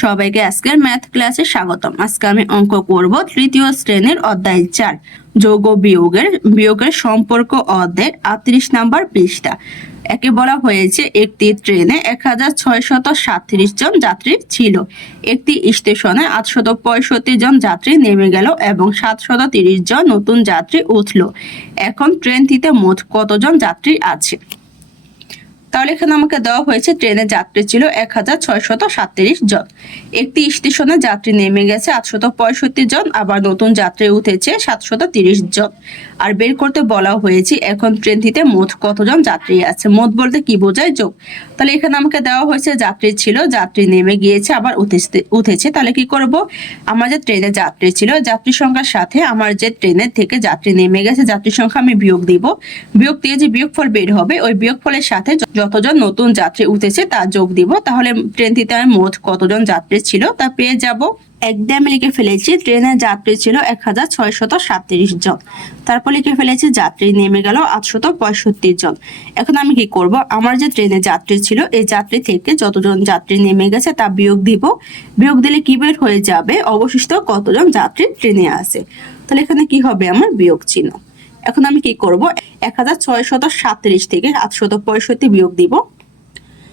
সবাইকে আজকের ম্যাথ ক্লাসে স্বাগতম। আজকে আমি অঙ্ক করব তৃতীয় শ্রেণীর অধ্যায় 4 যোগ ও বিয়োগের সম্পর্ক অধ্যায়ের 38 নাম্বার পৃষ্ঠা। একে বলা হয়েছে একটি ট্রেনে 1637 জন যাত্রী ছিল। একটি স্টেশনে 865 জন যাত্রী নেমে গেল এবং 730 জন নতুন যাত্রী উঠল। এখন ট্রেনটিতে মোট কতজন যাত্রী আছে? তাহলে এখানে আমাকে দেওয়া হয়েছে ট্রেনের যাত্রী ছিল 1637 জন। একটি স্টেশনে যাত্রী নেমে গেছে 865 জন, আবার নতুন যাত্রী উঠেছে 730 জন। আর বের করতে বলা হয়েছে এখন ট্রেনটিতে মোট কতজন যাত্রী আছে। মোট বলতে কি বোঝায়? যোগ। তাহলে এখানে আমাকে দেওয়া হয়েছে যাত্রী ছিল, যাত্রী নেমে গিয়েছে, আবার উঠেছে। তাহলে কি করব? আমার যে ট্রেনে যাত্রী ছিল যাত্রী সংখ্যার সাথে আমার যে ট্রেনের থেকে যাত্রী নেমে গেছে যাত্রী সংখ্যা আমি বিয়োগ দিব। বিয়োগ দিয়ে যে বিয়োগফল বের হবে ওই বিয়োগফলের সাথে যতজন নতুন যাত্রী উঠেছে তা যোগ দিব। তাহলে ট্রেনটিতে আমি মোট কতজন যাত্রী ছিল তা পেয়ে যাব। একদম লিখে ফেলেছি ট্রেনের যাত্রী ছিল 1637 জন। তারপর লিখে ফেলেছি যাত্রী নেমে গেল 865 জন। এখন আমি কি করব? আমার যে ট্রেনে যাত্রী ছিল এই যাত্রী থেকে যতজন যাত্রী নেমে গেছে তা বিয়োগ দিব। বিয়োগ দিলে কি বের হয়ে যাবে? অবশিষ্ট কতজন যাত্রী ট্রেনে আছে। তাহলে এখানে কি হবে? আমার বিয়োগ চিহ্ন। এখন আমি কি করব? 1637 থেকে 865 বিয়োগ দিব।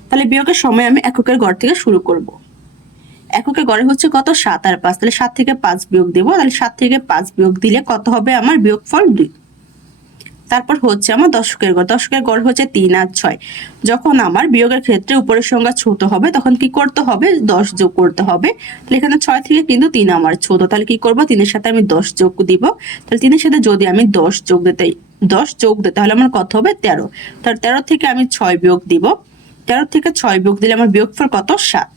তাহলে বিয়োগের সময় আমি এককের গড় থেকে শুরু করব। এককের গড়ে হচ্ছে কত? 7 আর 5। তাহলে 7 থেকে 5 বিয়োগ দেব। তাহলে 7 থেকে 5 বিয়োগ দিলে কত হবে? আমার বিয়োগফল 2। তারপর হচ্ছে আমার দশকের গড়। দশকের গড় হচ্ছে 3 আর 6। যখন আমার বিয়োগের ক্ষেত্রে উপরের সংখ্যা ছোট হবে তখন কি করতে হবে? 10 যোগ করতে হবে। তাহলে এখানে 6 থেকে কিন্তু 3 আমার ছোট, তাহলে কি করব? 3 এর সাথে আমি 10 যোগ দিব। তাহলে 3 এর সাথে যদি আমি 10 যোগ দিই তাহলে আমার কত হবে? 13। তাহলে 13 থেকে আমি 6 বিয়োগ দিব। 13 থেকে 6 বিয়োগ দিলে আমার বিয়োগফল কত? 7।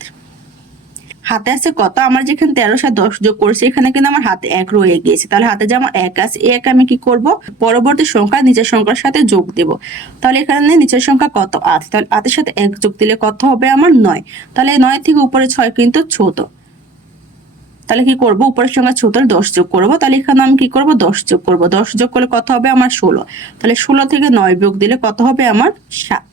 হাতে আছে কত? আমার যেখানে 13 সাথে 10 যোগ করছি এখানে কিন্তু আমার হাতে 1 রয়ে গিয়েছে। তাহলে হাতে যে আমার 1 আছে, 1 আমি কি করব? পরবর্তী সংখ্যা নিচের সংখ্যার সাথে যোগ দেব। তাহলে এখানে নিচের সংখ্যা কত? 8। তাহলে 8 এর সাথে 1 যোগ দিলে কত হবে? আমার 9। তাহলে 9 থেকে উপরে 6 কিন্তু ছোট, তাহলে কি করব? উপরের সংখ্যা ছোট, 10 যোগ করব। তাহলে এখানে আমি কি করব? 10 যোগ করব। 10 যোগ করলে কত হবে? আমার 16। তাহলে 16 থেকে 9 বিয়োগ দিলে কত হবে? আমার 7।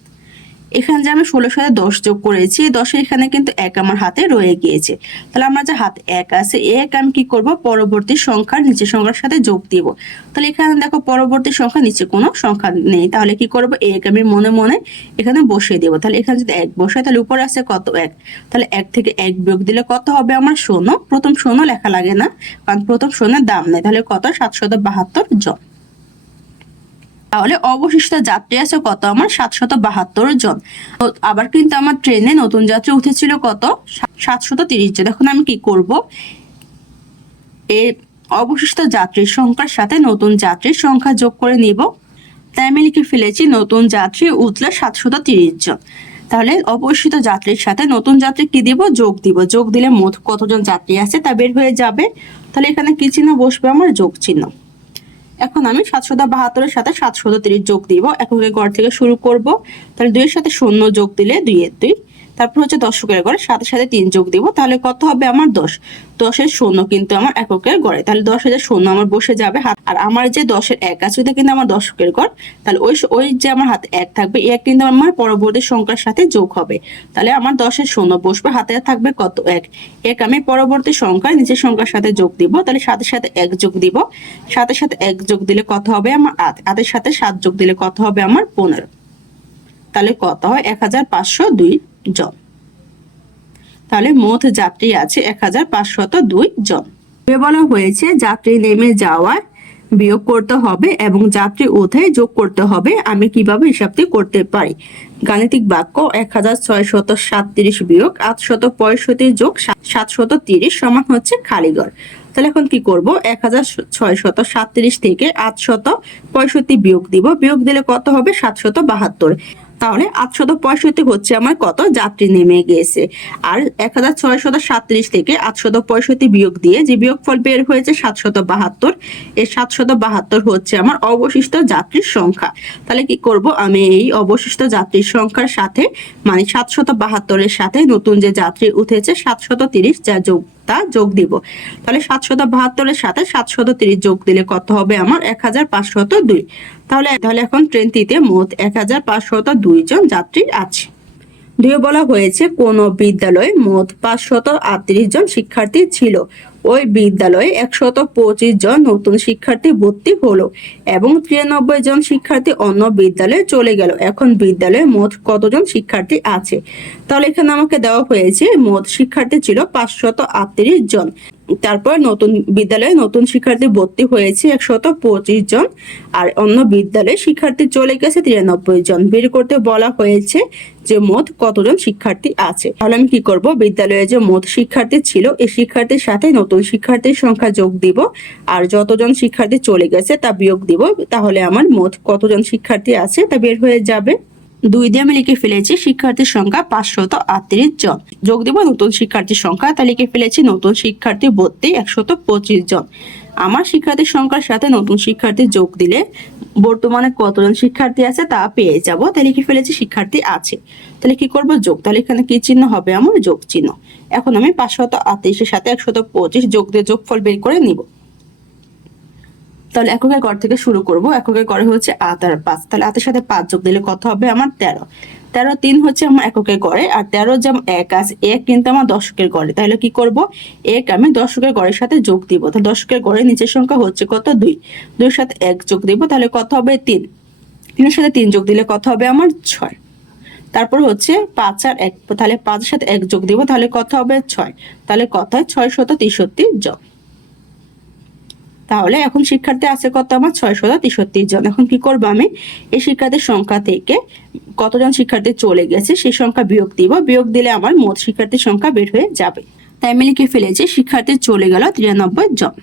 এখানে যে আমি 16 সাথে 10 যোগ করেছি, 10 এখানে কিন্তু 1 আমার হাতে রয়ে গিয়েছে। তাহলে আমার যে হাতে 1 আছে, 1 আমি কি করব? পরবর্তী সংখ্যার নিচের সংখ্যার সাথে যোগ দিব। তাহলে এখানে দেখো পরবর্তী সংখ্যা নিচে কোনো সংখ্যা নেই, তাহলে কি করব? 1 আমি মনে মনে এখানে বসিয়ে দেব। তাহলে এখানে যদি 1 বসাই তাহলে উপরে আছে কত? 1। তাহলে 1 থেকে 1 বিয়োগ দিলে কত হবে? আমার 16। প্রথম 16 লেখা লাগে না, কারণ প্রথম শূন্যের দাম নেই। তাহলে কত? 772 জন। তাহলে অবশিষ্ট যাত্রী আছে কত? আমার 772 জন। আবার কিন্তু আমার ট্রেনে নতুন যাত্রী উঠেছিল কত? 730 জন। এখন আমি কি করব? এই অবশিষ্ট যাত্রীর সংখ্যার সাথে নতুন যাত্রীর সংখ্যা যোগ করে নিব। তাই আমি লিখে ফেলেছি নতুন যাত্রী উঠলে 730 জন। তাহলে অবশিষ্ট যাত্রীর সাথে নতুন যাত্রী কি দিব? যোগ দিব। যোগ দিলে মোট কতজন যাত্রী আছে তা বের হয়ে যাবে। তাহলে এখানে কি চিহ্ন বসবে? আমার যোগ চিহ্ন। এখন আমি 772 সাথে 730 যোগ দিব। এককের গড় থেকে শুরু করব। তাহলে 2 এর সাথে 0 যোগ দিলে 2 এর 2। তারপর হচ্ছে দশকের গড়ে 7 এর সাথে 3 যোগ দিব। তাহলে কত হবে? আমার 10। 10 এর 0 কিন্তু আমার এককের গড়ে, তাহলে 10 এর 0 আমার বসে যাবে। আর আমার যে 10 এর 1 আছে ওইটা কিন্তু আমার দশকের গড়। তাহলে ওই যে আমার হাতে 1 থাকবে, 1 কিন্তু আমার পরবর্তী সংখ্যার সাথে যোগ হবে। তাহলে আমার 10 এর 0 বসবে, হাতে থাকবে কত? 1। 1 আমি পরবর্তী সংখ্যার নিচের সংখ্যার সাথে যোগ দিব। তাহলে 7 এর সাথে 1 যোগ দিব। 7 এর সাথে 1 যোগ দিলে কত হবে? আমার 8। 8 এর সাথে 7 যোগ দিলে কত হবে? আমার 15। তাহলে কত হয়? 1502 জন। তাহলে মোট যাত্রী আছে 1502 জন। বলা হয়েছে যাত্রী নেমে যাওয়ায় বিয়োগ করতে হবে এবং যাত্রী উঠে যোগ করতে হবে। আমি কিভাবে হিসাবটি করতে পারি? গাণিতিক বাক্য 1637 বিয়োগ 865 যোগ 730 সমান হচ্ছে খালি ঘর। তাহলে এখন কি করব? 1637 থেকে 865 বিয়োগ দিব। বিয়োগ দিলে কত হবে? 772। তাহলে 865 হচ্ছে আমার কত? যাত্রী নেমে গিয়েছে। আর 1637 থেকে 865 বিয়োগ দিয়ে যে বিয়োগফল বের হয়েছে 772, এই 772 হচ্ছে আমার অবশিষ্ট যাত্রীর সংখ্যা। তাহলে কি করব? আমি এই অবশিষ্ট যাত্রীর সংখ্যার সাথে মানে 772 এর সাথে নতুন যে যাত্রী উঠেছে 730 যা যোগ দিব। তাহলে 772 এর সাথে 730 যোগ দিলে কত হবে? আমার 1502। তাহলে এখন ট্রেনটিতে মোট 1502 জন যাত্রী আছে। দুই বলা হয়েছে কোন বিদ্যালয়ে মোট 538 জন শিক্ষার্থী ছিল, ওই বিদ্যালয়ে 125 জন নতুন শিক্ষার্থী ভর্তি হলো এবং 93 জন শিক্ষার্থী অন্য বিদ্যালয়ে চলে গেল। এখন বিদ্যালয়ে মোট কতজন শিক্ষার্থী আছে? তাহলে এখানে আমাকে দেওয়া হয়েছে মোট শিক্ষার্থী ছিল 538 জন। তারপর নতুন বিদ্যালয়ে নতুন শিক্ষার্থী ভর্তি হয়েছে 125 জন, আর অন্য বিদ্যালয়ে শিক্ষার্থী চলে গেছে 93 জন। বের করতে বলা হয়েছে যে মোট কতজন শিক্ষার্থী আছে। তাহলে আমি কি করব, বিদ্যালয়ে যে মোট শিক্ষার্থী ছিল এই শিক্ষার্থীর সাথে নতুন শিক্ষার্থীর সংখ্যা যোগ দিব, আর যতজন শিক্ষার্থী চলে গেছে তা বিয়োগ দিব। তাহলে আমার মোট কতজন শিক্ষার্থী আছে তা বের হয়ে যাবে। 2 দিয়ে আমি লিখে ফেলেছি শিক্ষার্থীর সংখ্যা 538 জন। যোগ দিব নতুন শিক্ষার্থীর সংখ্যা, তা লিখে ফেলেছি নতুন শিক্ষার্থী ভর্তি 125 জন। আমার শিক্ষার্থীর সংখ্যার সাথে নতুন শিক্ষার্থী যোগ দিলে বর্তমানে কতজন শিক্ষার্থী আছে তা পেয়ে যাব। তাই লিখে ফেলেছি শিক্ষার্থী আছে। তাহলে কি করব, যোগ। তাহলে এখানে কি চিহ্ন হবে, আমার যোগ চিহ্ন। এখন আমি 538 এর সাথে 125 যোগ দিয়ে যোগফল বের করে নিব। তাহলে এককের ঘর থেকে শুরু করব। এককের ঘরে হচ্ছে 8 আর 5, তাহলে 8 এর সাথে 5 যোগ দিলে কত হবে, আমার 13। 13 3 হচ্ছে আমার এককের ঘরে, আর 13 যে 1 আছে 1 কিন্তু আমার দশকের ঘরে। তাহলে কি করব, 1 আমি দশকের ঘরের সাথে যোগ দিব। তাহলে দশকের ঘরে নিচের সংখ্যা হচ্ছে কত, 2। 2 এর সাথে 1 যোগ দিব, তাহলে কত হবে 3। 3 এর সাথে 3 যোগ দিলে কত হবে, আমার 6। তারপর হচ্ছে 5 আর 1, তাহলে 5 এর সাথে 1 যোগ দিব, তাহলে কত হবে 6। তাহলে কত হয়, 663 জন। তাহলে এখন শিক্ষার্থী আছে কত, আমার 663 জন। এখন কি করব, আমি এই শিক্ষার্থীর সংখ্যা থেকে কতজন শিক্ষার্থী চলে গেছে সেই সংখ্যা বিয়োগ দিব। বিয়োগ দিলে আমার মোট শিক্ষার্থীর সংখ্যা বের হয়ে যাবে। তাই আমি লিখে ফেলেছি শিক্ষার্থী চলে গেল 93 জন।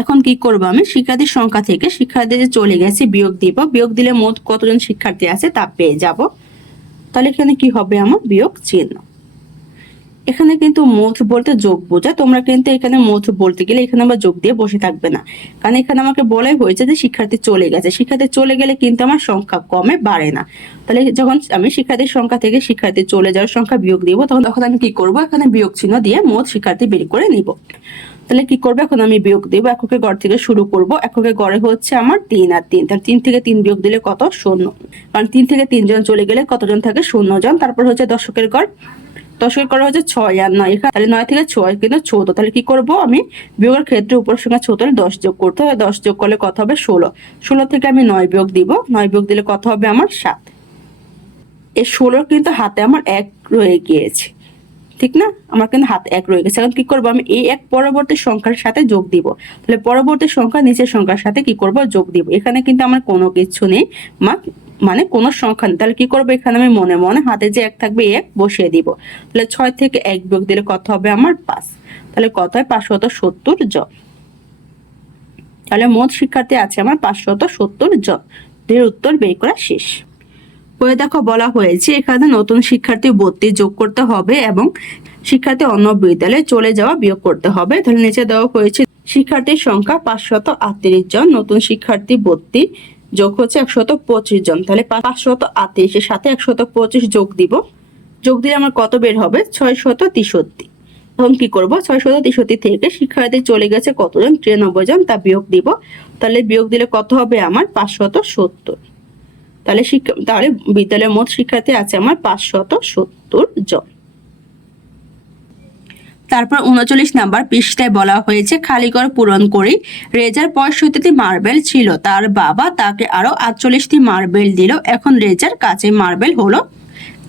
এখন কি করব, আমি শিক্ষার্থীর সংখ্যা থেকে শিক্ষার্থী যে চলে গেছে বিয়োগ দিব। বিয়োগ দিলে মোট কতজন শিক্ষার্থী আছে তা পেয়ে যাব। তাহলে এখানে কি হবে, আমার বিয়োগ চিহ্ন। এখানে কিন্তু মোট বলতে যোগ বোঝায়, তোমরা কিন্তু এখানে মোট বলতে গেলে এখানে আমরা যোগ দিয়ে বসে থাকবে না, কারণ এখানে আমাকে বলাই হয়েছে যে শিক্ষার্থী চলে গেছে। শিক্ষার্থী চলে গেলে কিন্তু আমার সংখ্যা কমে, বাড়ে না। তাহলে যখন আমি শিক্ষার্থীর সংখ্যা থেকে শিক্ষার্থী চলে যাওয়ার সংখ্যা বিয়োগ দিব, তখন আমি কি করব, এখানে বিয়োগ চিহ্ন দিয়ে মোট শিক্ষার্থী বের করে নিব। তাহলে কি করবে, এখন আমি বিয়োগ দেব। এককের ঘর থেকে শুরু করব। এককের ঘরে হচ্ছে আমার 3 আর 3, তাহলে 3 থেকে 3 বিয়োগ দিলে কত, 0। কারণ 3 থেকে 3 জন চলে গেলে কতজন থাকে, 0 জন। তারপর হচ্ছে দশকের ঘর, দশকের ঘরে হচ্ছে 6 আর 9, তাহলে 9 থেকে 6 কিন্তু 14। তাহলে কি করব, আমি বিয়োগের ক্ষেত্রে উপর সংখ্যা 14 10 যোগ করতে হবে। 10 যোগ করলে কত হবে, 16। 16 থেকে আমি 9 বিয়োগ দিব। 9 বিয়োগ দিলে কত হবে, আমার 7। এই 16 কিন্তু হাতে আমার 1 রয়ে গিয়েছে, ঠিক না? আমার কিন্তু হাতে 1 রয়ে গেছে। এখন কি করব, আমি এই 1 পরবর্তী সংখ্যার সাথে যোগ দিব। তাহলে পরবর্তী সংখ্যা নিচের সংখ্যার সাথে কি করব, যোগ দিব। এখানে কিন্তু আমার কোনো কিছু নেই, মানে কোনো সংখ্যা নেই। তাহলে কি করব, এখানে আমি মনে মনে হাতে যে 1 থাকবে 1 বসিয়ে দিব। তাহলে 6 থেকে 1 বিয়োগ দিলে কত হবে, আমার 5। তাহলে কত হয়, 570 জন। তাহলে মোট শিক্ষার্থী আছে আমার 570 জন। এর উত্তর বের করা শেষ। বইয়ে দেখো বলা হয়েছে এখানে নতুন শিক্ষার্থী ভর্তি যোগ করতে হবে এবং শিক্ষার্থী অন্য বিদ্যালয়ে চলে যাওয়া বিয়োগ করতে হবে। তাহলে নিচে দেওয়া হয়েছে শিক্ষার্থীর সংখ্যা 538 জন, নতুন শিক্ষার্থী ভর্তি যোগ হচ্ছে 125 জন। তাহলে 538 এর সাথে 125 যোগ দিব। যোগ দিলে আমার কত বের হবে, 663। এখন কি করব, 663 থেকে শিক্ষার্থী চলে গেছে কতজন, 93 জন, তা বিয়োগ দিব। তাহলে বিয়োগ দিলে কত হবে, আমার 570। তাহলে বিদ্যালয়ের মোট শিক্ষার্থী আছে আমার 570 জন। তারপর 39 নাম্বার পৃষ্ঠায় বলা হয়েছে খালিঘর পূরণ করে রেজার 65টি মার্বেল ছিল, তার বাবা তাকে আরো 48টি মার্বেল দিল। এখন রেজার কাছে মার্বেল হলো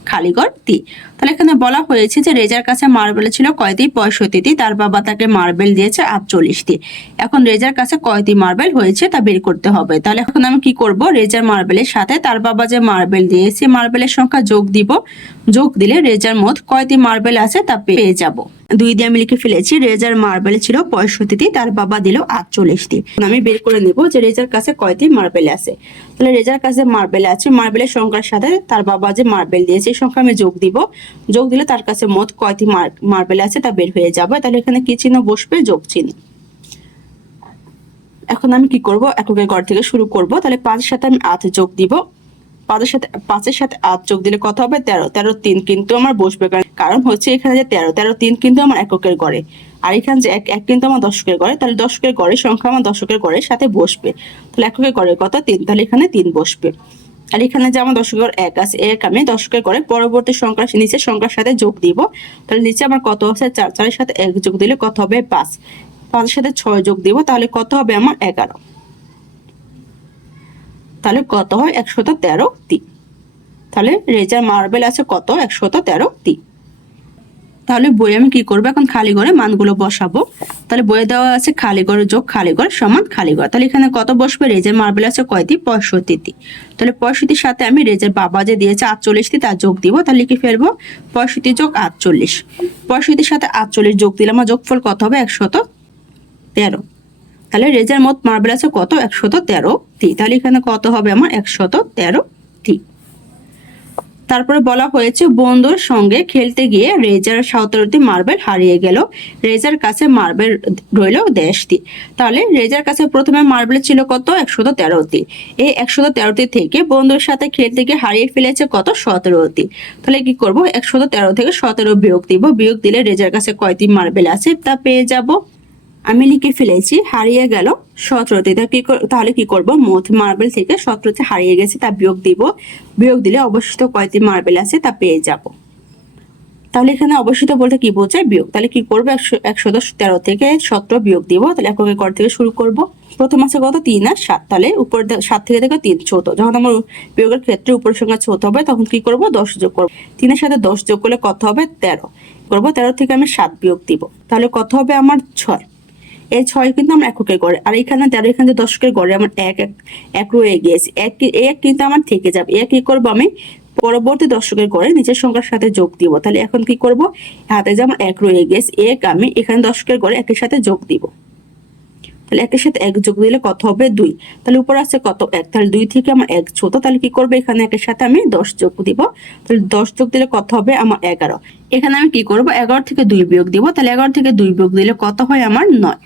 খালিঘর টি। তাহলে এখানে বলা হয়েছে যে রেজার কাছে মার্বেল ছিল কয়টি, 65টি, তার বাবা তাকে মার্বেল দিয়েছে 48টি। এখন রেজার কাছে কয়টি মার্বেল হয়েছে তা বের করতে হবে। তাহলে এখন আমি কি করব, রেজার মার্বেলের সাথে তার বাবা যে মার্বেল দিয়েছে মার্বেলের সংখ্যা যোগ দিব। যোগ দিলে রেজার মোট কয়টি মার্বেল আছে তা পেয়ে যাব। 2 দিয়ে আমি লিখে ফেলেছি রেজার মার্বেল ছিল 65টি, তার বাবা দিল 48টি। আমি বের করে নেব যে রেজার কাছে কয়টি মার্বেল আছে। তাহলে রেজার কাছে মার্বেল আছে, মার্বেলের সংখ্যার সাথে তার বাবা যে মার্বেল দিয়েছে এই সংখ্যা আমি যোগ দিব। যোগ দিলে তার কাছে মোট কয়টি মার্বেল আছে তা বের হয়ে যাবে। তাহলে এখানে কি চিহ্ন বসবে, যোগ চিহ্ন। এখন আমি কি করব, এককের ঘর থেকে শুরু করব। তাহলে 5 এর সাথে আমি 8 যোগ দিব। 5 এর সাথে 8 যোগ দিলে কত হবে, 13। 13 3 কিন্তু আমার বসবে, কারণ হচ্ছে এখানে যে 13 3 কিন্তু আমার এককের ঘরে, আর এখানে যে 1 কিন্তু আমার দশকের ঘরে। তাহলে দশকের ঘরের সংখ্যা আমার দশকের ঘরের সাথে বসবে। তাহলে এককের ঘরে কত, 3, তাহলে এখানে 3 বসবে। আর এখানে যে আমার দশকের ঘরে 1 আছে, 1 আমি দশকের ঘরে পরবর্তী সংখ্যা নিচে সংখ্যার সাথে যোগ দিব। তাহলে নিচে আমার কত আছে 4, 4 এর সাথে 1 যোগ দিলে কত হবে 5, 5 এর সাথে 6 যোগ দিব, তাহলে কত হবে আমার 11। তাহলে কত হয় 113টি। তাহলে রেজার মার্বেল আছে কত 113টি। তাহলে বইয়ে আমি কি করবো, এখন খালি ঘরে মানগুলো বসাবো। তাহলে বইয়ে দেওয়া আছে খালি ঘরে যোগ খালি ঘর সমান খালি ঘর। তাহলে এখানে কত বসবে, রেজের মার্বেল আছে কয়টি 65টি। তাহলে 65টির সাথে আমি রেজের বাবা যে দিয়েছে 48টি তার যোগ দিব। তাহলে লিখে ফেলবো 65 যোগ 48। 65টির সাথে 48 যোগ দিলে আমার যোগফল কত হবে 113। তাহলে রেজের মোট মার্বেল আছে কত 113টি। তাহলে এখানে কত হবে আমার 113টি। তারপরে বলা হয়েছে বন্ধুর সঙ্গে খেলতে গিয়ে রেজার 17টি মার্বেল হারিয়ে গেল, রেজার কাছে মার্বেল রইল 10টি। তাহলে রেজার কাছে প্রথমে মার্বেল ছিল কত 113টি। এই 113টি থেকে বন্ধুর সাথে খেলতে গিয়ে হারিয়ে ফেলেছে কত 17টি। তাহলে কি করব 113 থেকে 17 বিয়োগ দিব, বিয়োগ দিলে রেজার কাছে কয়টি মার্বেল আছে তা পেয়ে যাব। আমি লিখে ফেলেছি হারিয়ে গেল 17টি। তাহলে কি করব, মোট মার্বেল থেকে 17টি হারিয়ে গেছে তা বিয়োগ দিব, বিয়োগ দিলে অবশিষ্ট কয়টি মার্বেল আছে তা পেয়ে যাব। তাহলে এখানে অবশিষ্ট বলতে কি বোঝায়, বিয়োগ। তাহলে কি করবো 113 থেকে 17 বিয়োগ দিব। তাহলে এককের ঘর থেকে শুরু করব। প্রথম আছে কত 3 আর 7। তাহলে উপর 7 থেকে দেখো 3 ছোট, যখন আমার বিয়োগের ক্ষেত্রে উপরের সংখ্যা ছোট হবে তখন কি করব 10 যোগ করব। 3 এর সাথে 10 যোগ করলে কত হবে 13 করব। 13 থেকে আমি 7 বিয়োগ দিব, তাহলে কত হবে আমার 6। এই 6 কিন্তু আমার এককের ঘরে, আর এখানে 13 এখানে দশকের ঘরে আমার এক রয়ে গিয়েছে, এক কিন্তু আমার থেকে যাবে। কি করব আমি পরবর্তী দশকের ঘরে নিচের সংখ্যার সাথে যোগ দিব। তাহলে এখন কি করব, হাতে যে আমার 1 রয়ে গেছে, আমি এখানে দশকের ঘরে 1 এর সাথে যোগ দিব। তাহলে 1 এর সাথে 1 যোগ দিলে কত হবে 2। তাহলে উপর আছে কত 1, তাহলে 2 থেকে আমার 1 ছোট, তাহলে কি করব এখানে 1 এর সাথে আমি 10 যোগ দিব। তাহলে 10 যোগ দিলে কত হবে আমার 11। এখানে আমি কি করব 11 থেকে 2 বিয়োগ দিব। তাহলে 11 থেকে 2 বিয়োগ দিলে কত হয় আমার 9।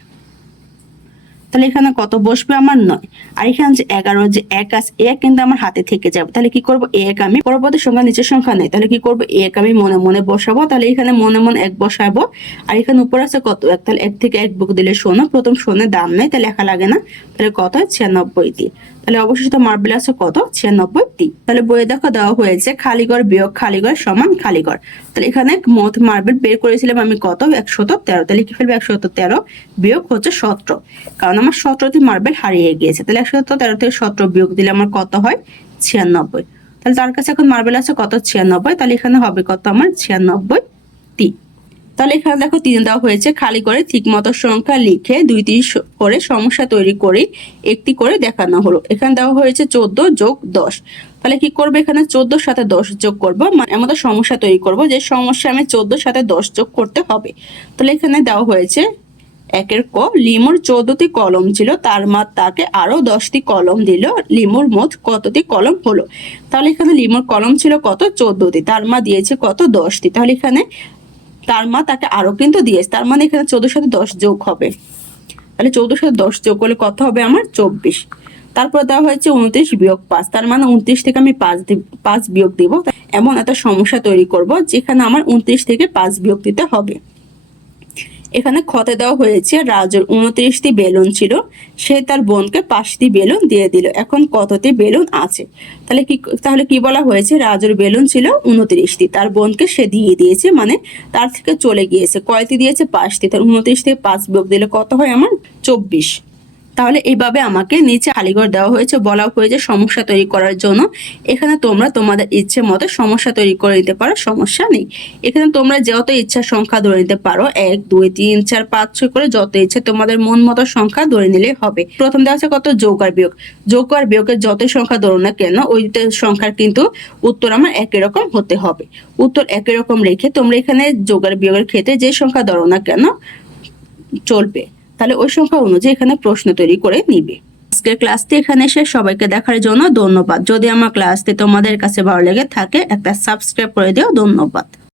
তাহলে এখানে কত বসবে আমার 9। আর এখানে যে 11 যে 1 আছে, 1 কিন্তু আমার হাতে থেকে যাবে। তাহলে কি করব 1 আমি পরবর্তী সংখ্যা নিচের সংখ্যা নেই, তাহলে কি করব 1 আমি মনে মনে বসাবো। তাহলে এখানে মনে মনে 1 বসাবো। আর এখানে উপর আছে কত 1, তাহলে 1 থেকে 1 বিয়োগ দিলে 0। প্রথম 0 দাম নেই তাহলে লেখা লাগে না। তাহলে কত 96টি। তাহলে অবশিষ্ট মার্বেল আছে কত 96টি। তাহলে বইয়ে দেখো দেওয়া হয়েছে খালি ঘর বিয়োগ খালি ঘর সমান খালি ঘর। তাহলে এখানে মোট মার্বেল বের করেছিলাম আমি কত 113। তাহলে কি ফেলবে 113 বিয়োগ হচ্ছে 17, কারণ আমার 17টি মার্বেল হারিয়ে গিয়েছে। তাহলে 113 থেকে 17 বিয়োগ দিলে আমার কত হয় 96। তাহলে তার কাছে এখন মার্বেল আছে কত 96। তাহলে এখানে হবে কত আমার 96টি। তাহলে এখানে দেখো 3 দেওয়া হয়েছে, খালি করে ঠিক মতো সংখ্যা লিখে 2টি করে সমস্যা তৈরি করে একটি করে দেখানো হলো। এখানে দেওয়া হয়েছে 14 যোগ 10। তাহলে কি করবো এখানে 14 সাথে 10 যোগ করবো, মানে এমন সমস্যা তৈরি করব যে সমস্যা আমি 14 সাথে 10 যোগ করতে হবে। তাহলে এখানে দেওয়া হয়েছে 1 ক, লিমুর 14টি কলম ছিল, তার মা তাকে আরো 10টি কলম দিল, লিমুর মোট কতটি কলম হলো। তাহলে এখানে লিমুর কলম ছিল কত 14টি, তার মা দিয়েছে কত 10টি। তাহলে এখানে তার মা তাকে আরো কিন্তু দিয়েছে, তার মানে এখানে 14 সাথে 10 যোগ হবে। তাহলে 14 সাথে 10 যোগ করলে কত হবে আমার 24। তারপর দেওয়া হয়েছে 29 বিয়োগ 5, তার মানে 29 থেকে আমি 5 বিয়োগ দিব। এমন একটা সমস্যা তৈরি করব যেখানে আমার 29 থেকে 5 বিয়োগ দিতে হবে। এখানে খতে দেওয়া হয়েছে রাজুর 29টি বেলুন ছিল, সে তার বোনকে 5টি বেলুন দিয়ে দিল, এখন কতটি বেলুন আছে। তাহলে কি বলা হয়েছে, রাজুর বেলুন ছিল 29টি, তার বোনকে সে দিয়ে দিয়েছে, মানে তার থেকে চলে গিয়েছে। কয়টি দিয়েছে 5টি। তার 29 থেকে 5 বিয়োগ দিলে কত হয় আমার 24। তাহলে এইভাবে আমাকে নিচে খালিঘর দেওয়া হয়েছে, বলা হয়েছে সমস্যা তৈরি করার জন্য। এখানে তোমরা তোমাদের ইচ্ছে মতো সমস্যা তৈরি করে নিতে পারো, সমস্যা নেই। এখানে তোমরা যত ইচ্ছা সংখ্যা ধরে নিতে পারো, 1 2 3 4 5 6 করে যত ইচ্ছে তোমাদের মন মতো সংখ্যা ধরে নিলে হবে। প্রথম দেওয়া আছে কত যোগ আর বিয়োগ। যোগ আর বিয়োগের যত সংখ্যা ধরো না কেন ওই সংখ্যার কিন্তু উত্তর আমার একই রকম হতে হবে। উত্তর একই রকম রেখে তোমরা এখানে যোগ আর বিয়োগের ক্ষেত্রে যে সংখ্যা ধরো না কেন চলবে, তাহলে ওই সংখ্যা অনুযায়ী এখানে প্রশ্ন তৈরি করে নিবে। আজকের ক্লাসটি এখানে শেষ। সবাইকে দেখার জন্য ধন্যবাদ। যদি আমার ক্লাসটি তোমাদের কাছে ভালো লেগে থাকে একটা সাবস্ক্রাইব করে দিও। ধন্যবাদ।